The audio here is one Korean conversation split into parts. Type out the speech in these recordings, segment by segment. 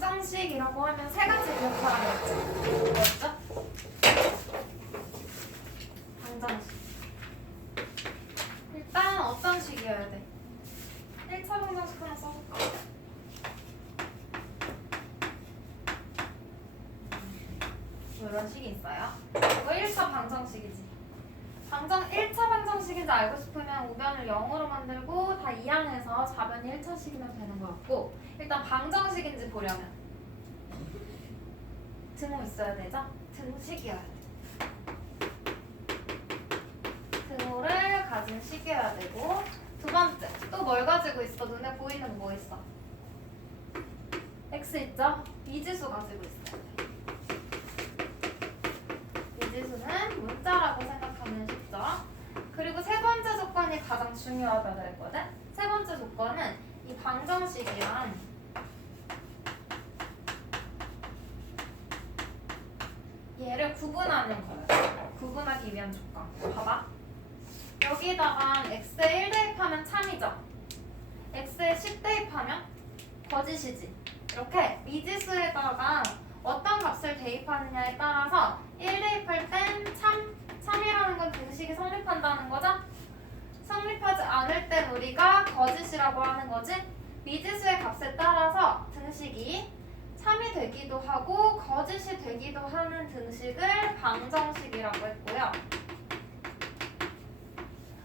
방정식이라고 하면 세 가지 기억하라고 했죠? 뭐였죠? 방정식. 일단 어떤 식이어야 돼? 1차 방정식 하나 써볼까? 이런 식이 있어요. 이거 1차 방정식이지. 1차 방정식인지 알고 싶으면 우변을 0으로 만들고 다 이항해서 좌변이 1차식이면 되는 것 같고, 일단 방정식인지 보려면 등호 있어야 되죠? 등식이어야 돼. 등호를 가진 식이어야 되고, 두 번째, 또 뭘 가지고 있어? 눈에 보이는 뭐 있어? x 있죠? 미지수 가지고 있어야 돼. 미지수는 문자라고 생각하면 쉽죠? 그리고 세 번째 조건이 가장 중요하다 그랬거든? 세 번째 조건은 이 방정식이랑 얘를 구분하는 거예요. 구분하기 위한 조건. 봐봐. 여기다가 x에 1 대입하면 참이죠? x에 10 대입하면 거짓이지? 이렇게 미지수에다가 어떤 값을 대입하느냐에 따라서 1 대입할 땐 참이라는 건 등식이 성립한다는 거죠? 성립하지 않을 땐 우리가 거짓이라고 하는 거지? 미지수의 값에 따라서 등식이 참이 되기도 하고 거짓이 되기도 하는 등식을 방정식이라고 했고요.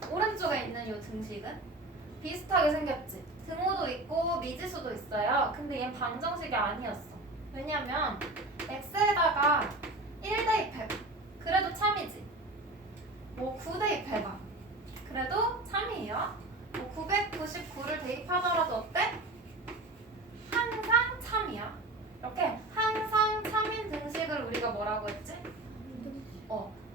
오른쪽에 있는 이 등식은 비슷하게 생겼지? 등호도 있고 미지수도 있어요. 근데 얘는 방정식이 아니었어. 왜냐면 x에다가 1 대입해봐. 그래도 참이지. 뭐 9 대입해봐. 그래도 참이에요. 뭐 999를 대입하더라도 어때? 항상 참이야. 이렇게 항상 참인 등식을 우리가 뭐라고 했지?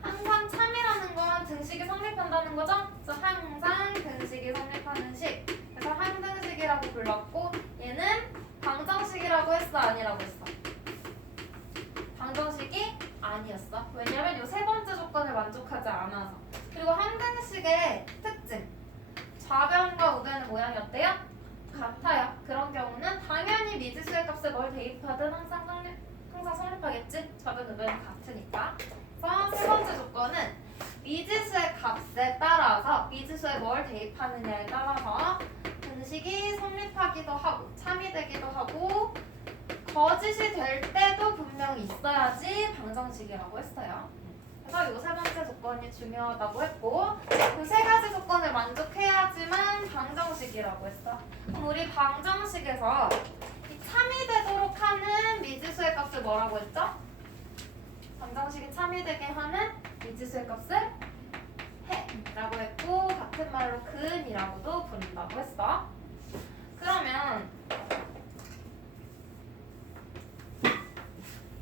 항상 참이라는 건 등식이 성립한다는 거죠? 그래서 항상 등식이 성립하는 식. 그래서 항등식이라고 불렀고, 얘는 방정식이라고 했어, 아니라고 했어? 방정식이 아니었어. 왜냐면 이 세 번째 조건을 만족하지 않아서. 그리고 항등식의 특징. 좌변과 우변의 모양이 어때요? 같아요. 그런 경우는 당연히 미지수의 값에 뭘 대입하든 항상 성립하겠지? 좌변, 우변이 같으니까. 그래서 세 번째 조건은 미지수의 값에 따라서 미지수에 뭘 대입하느냐에 따라서 등식이 성립하기도 하고 참이 되기도 하고 거짓이 될 때도 분명히 있어야지 방정식이라고 했어요. 그래서 이 세 번째 조건이 중요하다고 했고, 그 세 가지 조건을 만족해야지만 방정식이라고 했어. 그럼 우리 방정식에서 이 참이 되도록 하는 미지수의 값을 뭐라고 했죠? 방정식이 참이 되게 하는 미지수의 값을 해라고 했고, 같은 말로 근이라고도 부른다고 했어. 그러면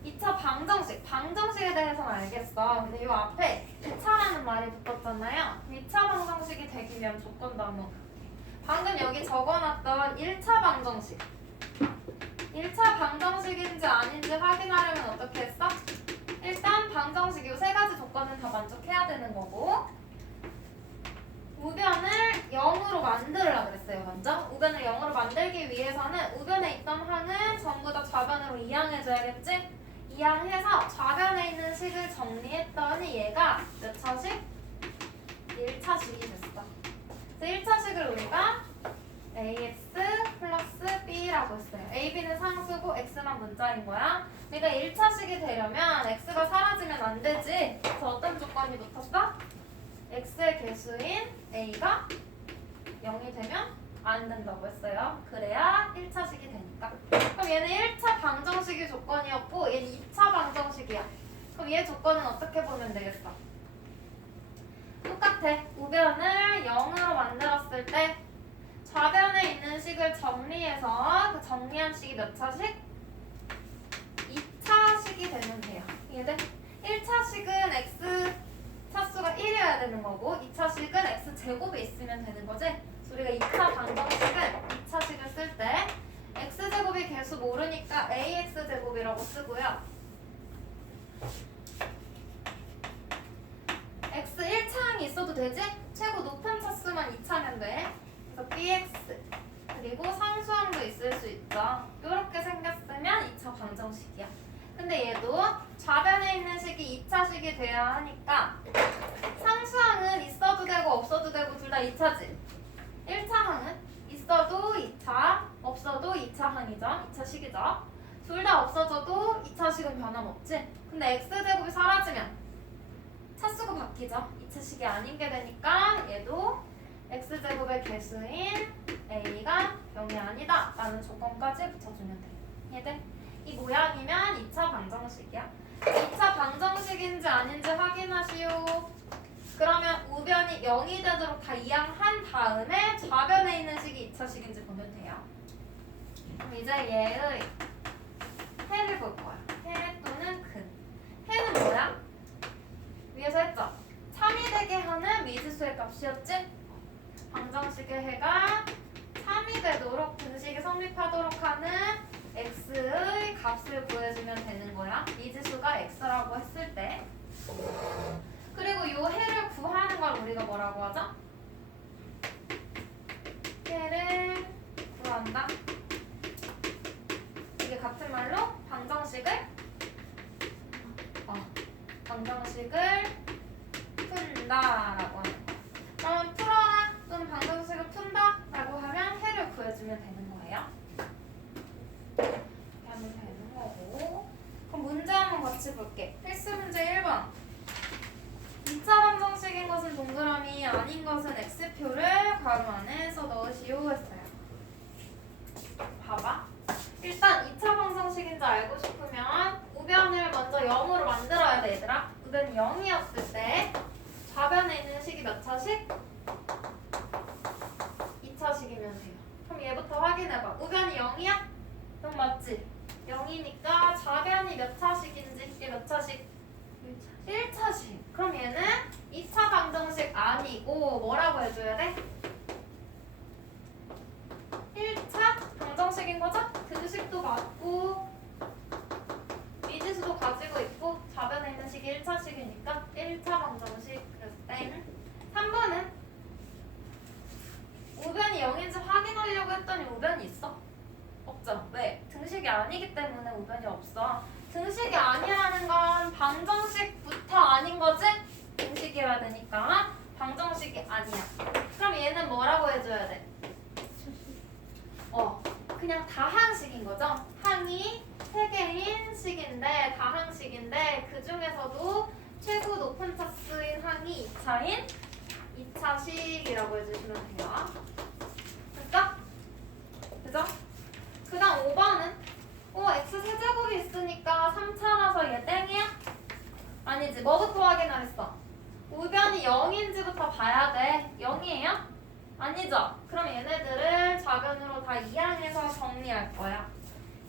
2차 방정식에 대해서는 알겠어. 근데 이 앞에 2차라는 말이 붙었잖아요. 2차 방정식이 되기 위한 조건도 한번 방금 여기 적어놨던 1차 방정식. 1차 방정식인지 아닌지 확인하려면 어떻게 했어? 일단 방정식 이 세 가지 조건은 다 만족해야 되는 거고, 우변을 0으로 만들으려고 그랬어요. 먼저 우변을 0으로 만들기 위해서는 우변에 있던 항은 전부 다 좌변으로 이항해줘야겠지? 이항해서 좌변에 있는 식을 정리했더니 얘가 몇 차식? 1차식이 됐어. 그래서 1차식을 우리가 ax 플러스 b라고 했어요. a, b는 상수고 x만 문자인 거야. 그러니까 1차식이 되려면 x가 사라지면 안 되지. 그래서 어떤 조건이 붙었어? x의 개수인 a가 0이 되면 안 된다고 했어요. 그래야 1차식이 되니까. 그럼 얘는 1차 방정식이 조건이었고 얘는 2차 방정식이야. 그럼 얘 조건은 어떻게 보면 되겠어? 똑같아. 우변을 0으로 만들었을 때 좌변에 있는 식을 정리해서 그 정리한 식이 몇 차식? 2차식이 되면 돼요. 이해돼? 1차식은 x 차수가 1이어야 되는 거고 2차식은 x 제곱이 있으면 되는 거지? 그래서 우리가 2차 방정식은 2차식을 쓸 때 x 제곱이 개수 모르니까 ax 제곱이라고 쓰고요. x 1차항이 있어도 되지? 최고 높은 차수만 2차면 돼. 그래서 bx 그리고 상수항도 있을 수 있죠. 이렇게 생겼으면 근데 얘도 좌변에 있는 식이 2차식이 돼야 하니까 상수항은 있어도 되고 없어도 되고 둘 다 2차지. 1차항은 있어도 2차, 없어도 2차항이죠. 2차식이죠. 둘 다 없어져도 2차식은 변함없지. 근데 x제곱이 사라지면 차수가 바뀌죠. 2차식이 아닌 게 되니까 얘도 x제곱의 개수인 a가 0이 아니다 라는 조건까지 붙여주면 돼요. 이해돼? 이 모양이면 2차 방정식이야. 2차 방정식인지 아닌지 확인하시오. 그러면 우변이 0이 되도록 다 이항한 다음에 좌변에 있는 식이 2차식인지 보면 돼요. 그럼 이제 얘의 해를 볼 거야. 해 또는 근. 해는 뭐야? 위에서 했죠? 3이 되게 하는 미지수의 값이었지? 방정식의 해가 3이 되도록 근식이 성립하도록 하는 x의 값을 구해주면 되는 거야. 미지수가 x라고 했을 때. 그리고 이 해를 구하는 걸 우리가 뭐라고 하죠? 해를 구한다. 이게 같은 말로 방정식을 푼다라고 하는 거야. 그럼 풀어라 또는 방정식을 푼다라고 하면 해를 구해주면 되는 거예요. 이렇게 하면 되는 거고. 그럼 문제 한번 같이 볼게. 필수 문제 1번. 2차 방정식인 것은 동그라미, 아닌 것은 x표를 가로 안에서 넣으시오 했어요. 봐봐. 일단 2차 방정식인지 알고 싶으면 우변을 먼저 0으로 만들어야 돼, 얘들아. 우변이 0이었을 때 좌변에 있는 식이 몇 차식? 2차식이면 돼요. 그럼 얘부터 확인해봐. 우변이 0이야? 0 맞지? 0이니까 좌변이 몇 차식인지. 이게 몇 차식? 1차식. 그럼 얘는 2차 방정식 아니고 뭐라고 해줘야 돼? 1차 방정식인 거죠? 근식도 맞고 미지수도 가지고 있고 좌변에 있는 식이 1차식이니까 1차 방정식. 그래서 땡. 3번은 우변이 0인지 확인하려고 했더니 우변이 있어? 없죠. 왜? 등식이 아니기 때문에 우변이 없어. 등식이 아니라는 건 방정식부터 아닌 거지? 등식이어야 되니까 방정식이 아니야. 그럼 얘는 뭐라고 해줘야 돼? 그냥 다항식인 거죠? 항이 3개인 식인데 다항식인데 그 중에서도 최고 높은 차수인 항이 2차인 2차식이라고 해주시면 돼요. 됐죠? 그죠? 그 다음 5번은 x 세제곱이 있으니까 3차라서 얘 땡이야? 아니지. 뭐부터 확인하랬어? 우변이 0인지부터 봐야 돼. 0이에요? 아니죠? 그럼 얘네들을 좌변으로 다 이항해서 정리할 거야.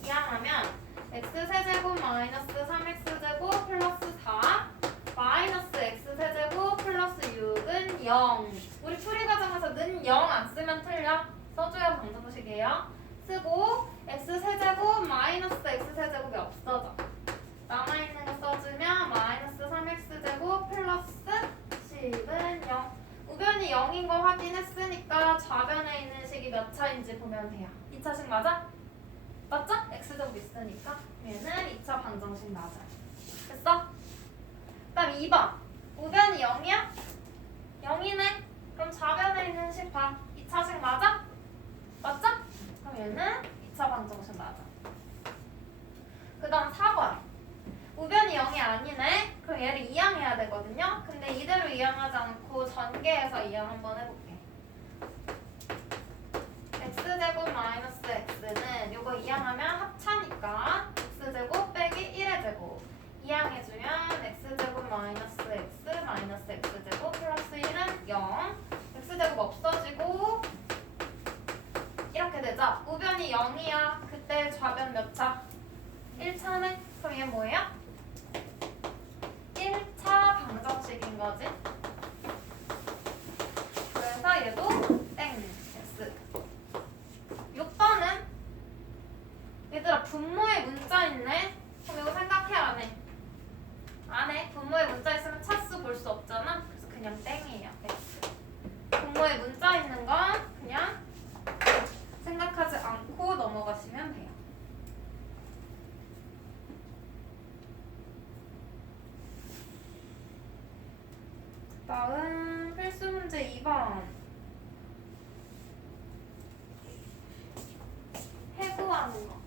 이항하면 x세제곱 마이너스 3x제곱 플러스 4 마이너스 x세제곱 플러스 6은 0. 우리 풀이 과정에서 는 0 안 쓰면 틀려. 써줘야 방정식이에요. 쓰고 x세제곱 마이너스 x세제곱이 없어져. 남아있는 거 써주면 마이너스 3x제곱 플러스 10은 0. 우변이 0인 거 확인했으니까 좌변에 있는 식이 몇 차인지 보면 돼요. 2차식 맞아? 맞죠? x제곱 있으니까 얘는 2차 방정식 맞아요. 됐어? 그 다음 2번. 우변이 0이야? 0이네? 그럼 좌변에 있는 식 봐. 2차식 맞아? 맞죠? 그럼 얘는 2차 방정식 맞아. 그 다음 4번. 우변이 0이 아니네? 그럼 얘를 이항해야 되거든요? 근데 이대로 이항하지 않고 전개해서 이항 한번 해볼게. x제곱 마이너스 x는 요거 이항하면 합차니까 x제곱 빼기 1의 제곱. 이항해주면 x제곱 마이너스 x 마이너스 x제곱 플러스 1은 0. x제곱 없어지고 이렇게 되죠? 우변이 0이야. 그때 좌변 몇 차? 1차네? 그럼 얘 뭐예요? 1차 방정식인 거지. 그래서 얘도 땡. X. 6번은 얘들아 분모에 문자 있네? 그럼 이거 생각해 안 해? 안 해? 분모에 문자 있으면 차수 볼 수 없잖아? 그래서 그냥 땡이에요. X. 분모에 문자 있는 건 그냥 생각하지 않고 넘어가시면 돼요. 다음 필수 문제 2번. 해부하는 거.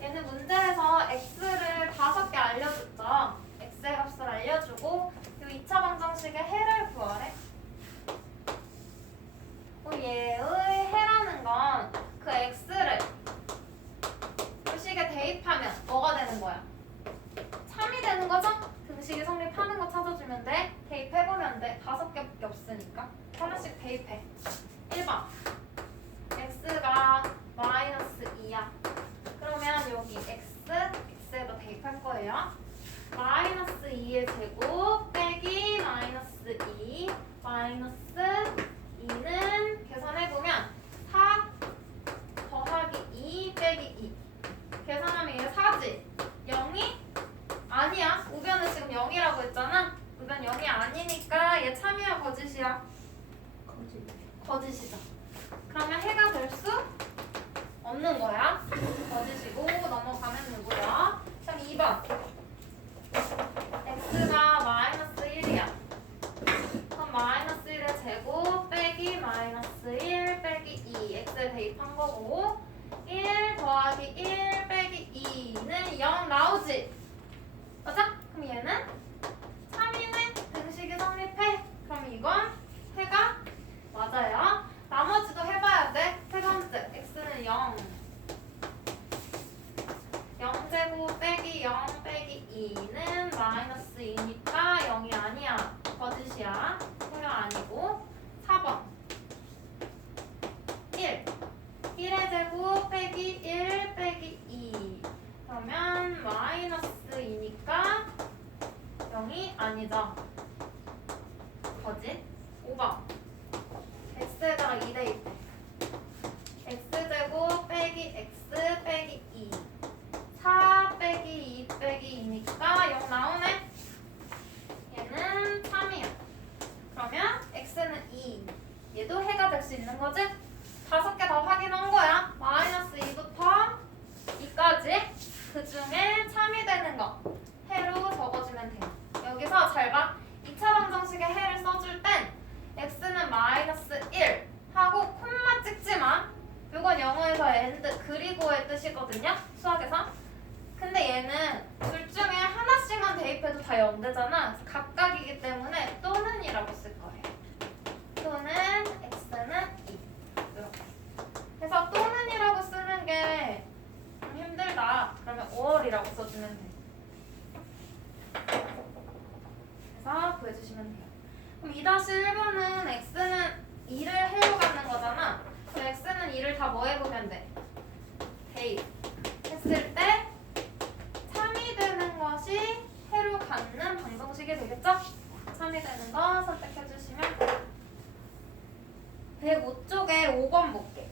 얘는 문제에서 x를 5개 알려줬죠. x의 값을 알려주고 이 2차 방정식의 해를 구하래. 얘의 해라는 건 그 x를 이 식에 대입하면 뭐가 되는 거야? 참이 되는 거죠? 등식이 성립하는 거 찾아주면 돼. 대입해보면 돼. 5개밖에 없으니까 하나씩 대입해. 1번 x가 마이너스 2야. 그러면 여기 x에다 대입할 거예요. 마이너스 2의 제곱 빼기 마이너스 2 마이너스 2는 계산해보면 4 더하기 2 빼기 2 계산하면 얘 4지? 0이? 아니야. 우변은 지금 0이라고 했잖아. 우변 0이 아니니까 얘 참이야 거짓이야? 거짓이죠. 그러면 해가 될 수 없는 거야. 거짓이고 넘어가면 되고요. 그럼 2번 x가 마이너스 1이야. 그럼 마이너스 1의 제곱 빼기 마이너스 1 빼기 2 x에 대입한 거고 1 더하기 1 빼기 2는 0 나오지? 맞아? 그럼 얘는 3이네. 등식이 성립해. 그럼 이건 해가 맞아요. 나머지도 해봐야 돼. 세 번째 x는 0 0제곱 빼기 0 빼기 2는 마이너스 2니까 0이 아니야. 거짓이야. 소요 아니고 4번 1의 제곱 빼기 1 빼기 2 그러면 마이너스 2니까 0이 아니죠. 거짓. 5번 x에다가 2 대입해. x제곱 빼기 x 빼기 2 4 빼기 2 빼기 2니까 0 나오네. 얘는 3이야. 그러면 x는 2. 얘도 해가 될 수 있는 거지? 5개 다 확인한 거야. 마이너스 2부터 2까지 그 중에 참이 되는 거 해로 적어주면 돼요. 여기서 잘 봐. 2차 방정식의 해를 써줄 땐 x는 마이너스 1 하고 콤마 찍지 마. 이건 영어에서 and 그리고의 뜻이거든요. 수학에서. 근데 얘는 둘 중에 하나씩만 대입해도 다 0 되잖아. 각각이기 때문에 또는이라고 쓸 거예요. 또는 x는 2 이렇게. 그래서 또는이라고 쓰는 게 좀 힘들다. 그러면 5월이라고 써주면 돼. 그래서 구해주시면 돼요. 그럼 2-1번은 x는 2를 해로 갖는 거잖아. 그럼 x는 2를 다 뭐 해보면 돼? 대입했을 때 참이 되는 것이 해로 갖는 방정식이 되겠죠? 참이 되는 거 선택해주시면 돼요. 105쪽에 5번 볼게.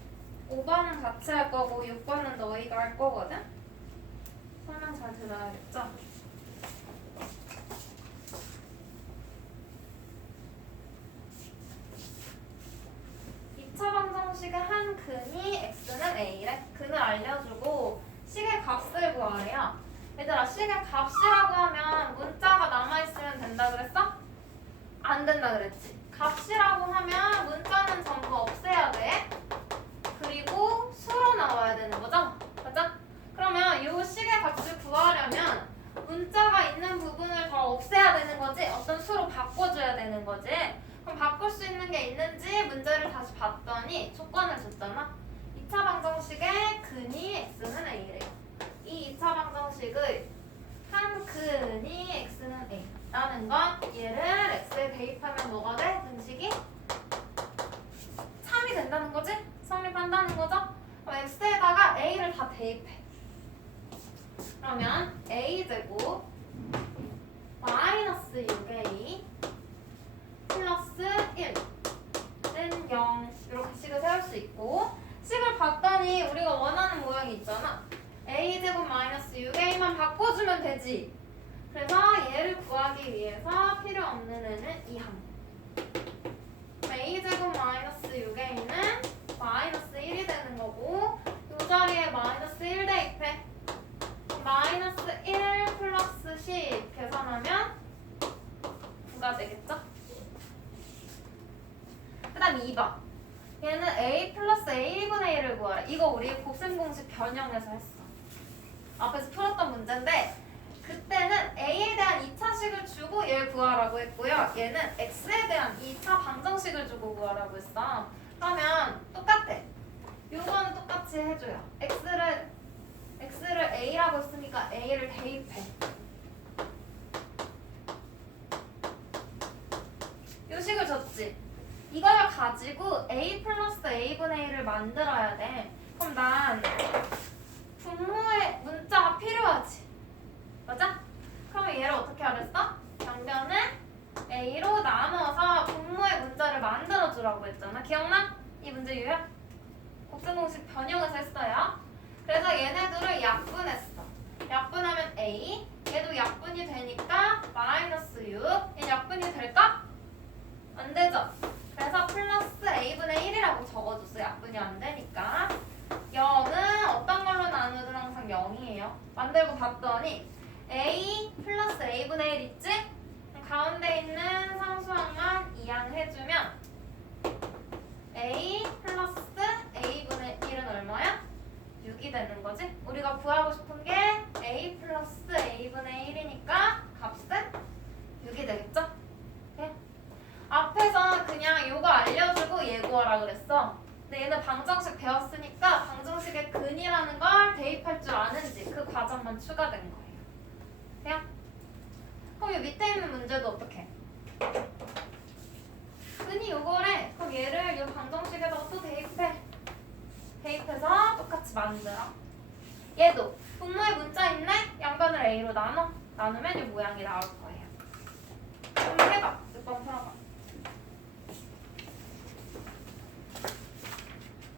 5번은 같이 할 거고 6번은 너희가 할 거거든? 설명 잘 들어야겠죠? 방정식의 한 근이 x는 a래. 근을 알려주고 식의 값을 구하래요. 얘들아, 식의 값이라고 하면 문자가 남아있으면 된다 그랬어? 안 된다 그랬지. 값이라고 하면 문자는 전부 없애야 돼. 그리고 수로 나와야 되는 거죠? 맞아? 그러면 이 식의 값을 구하려면 문자가 있는 부분을 다 없애야 되는 거지. 어떤 수로 바꿔줘야 되는 거지. 그럼 바꿀 수 있는 게 있는지 문제를 다시 봤더니 조건을 줬잖아. 2차 방정식의 근이 x는 a래요. 이 2차 방정식의 한 근이 x는 a 라는 건 얘를 x에 대입하면 뭐가 돼? 등식이 참이 된다는 거지? 성립한다는 거죠? 그럼 x에다가 a를 다 대입해. 그러면 a제곱 마이너스 6a 플러스 1은 0 이렇게 식을 세울 수 있고 식을 봤더니 우리가 원하는 모양이 있잖아. a제곱 마이너스 6a만 바꿔주면 되지. 그래서 얘를 구하기 위해서 필요 없는 애는 이항. a제곱 마이너스 6a는 마이너스 1이 되는 거고 이 자리에 마이너스 1 대입해. 마이너스 1 플러스 10 계산하면 2가 되겠죠? 그 다음 2번. 얘는 a 플러스 a분의 1을 구하라. 이거 우리 곱셈 공식 변형해서 했어. 앞에서 풀었던 문제인데 그때는 a에 대한 2차식을 주고 얘를 구하라고 했고요. 얘는 x에 대한 2차 방정식을 주고 구하라고 했어. 그러면 똑같아. 요거는 똑같이 해줘요. x를 a라고 했으니까 a를 대입해. 요 식을 줬지. 이걸 가지고 a 플러스 a분의 1을 만들어야 돼. 그럼 난 분모의 문자가 필요하지. 맞아? 그러면 얘를 어떻게 하랬어? 양변을 a로 나눠서 분모의 문자를 만들어주라고 했잖아. 기억나? 이 문제 유형? 곱셈 공식 변형해서 했어요. 그래서 얘네들을 약분했어. 약분하면 a, 얘도 약분이 되니까 마이너스 6. 얘 약분이 될까? 안 되죠? 그래서 플러스 a분의 1이라고 적어줬어. 약분이 안 되니까. 0은 어떤 걸로 나누든 항상 0이에요. 만들고 봤더니 a 플러스 a분의 1 있지? 가운데 있는 상수항만 이항해주면 a 플러스 a분의 1은 얼마야? 6이 되는 거지? 우리가 구하고 싶은 게 a 플러스 a분의 1이니까 값은 6이 되겠죠? 네? 앞에서 그냥 요거 알려주고 얘 구하라 그랬어. 근데 얘는 방정식 배웠으니까 방정식의 근이라는 걸 대입할 줄 아는지 그 과정만 추가된 거예요. 그냥? 그럼 이 밑에 있는 문제도 어떻게? 근이 요거래. 그럼 얘를 이 방정식에다가 또 대입해. 대입해서 똑같이 만들어. 얘도 분모의 문자 있네? 양변을 a로 나누면 이 모양이 나올 거야.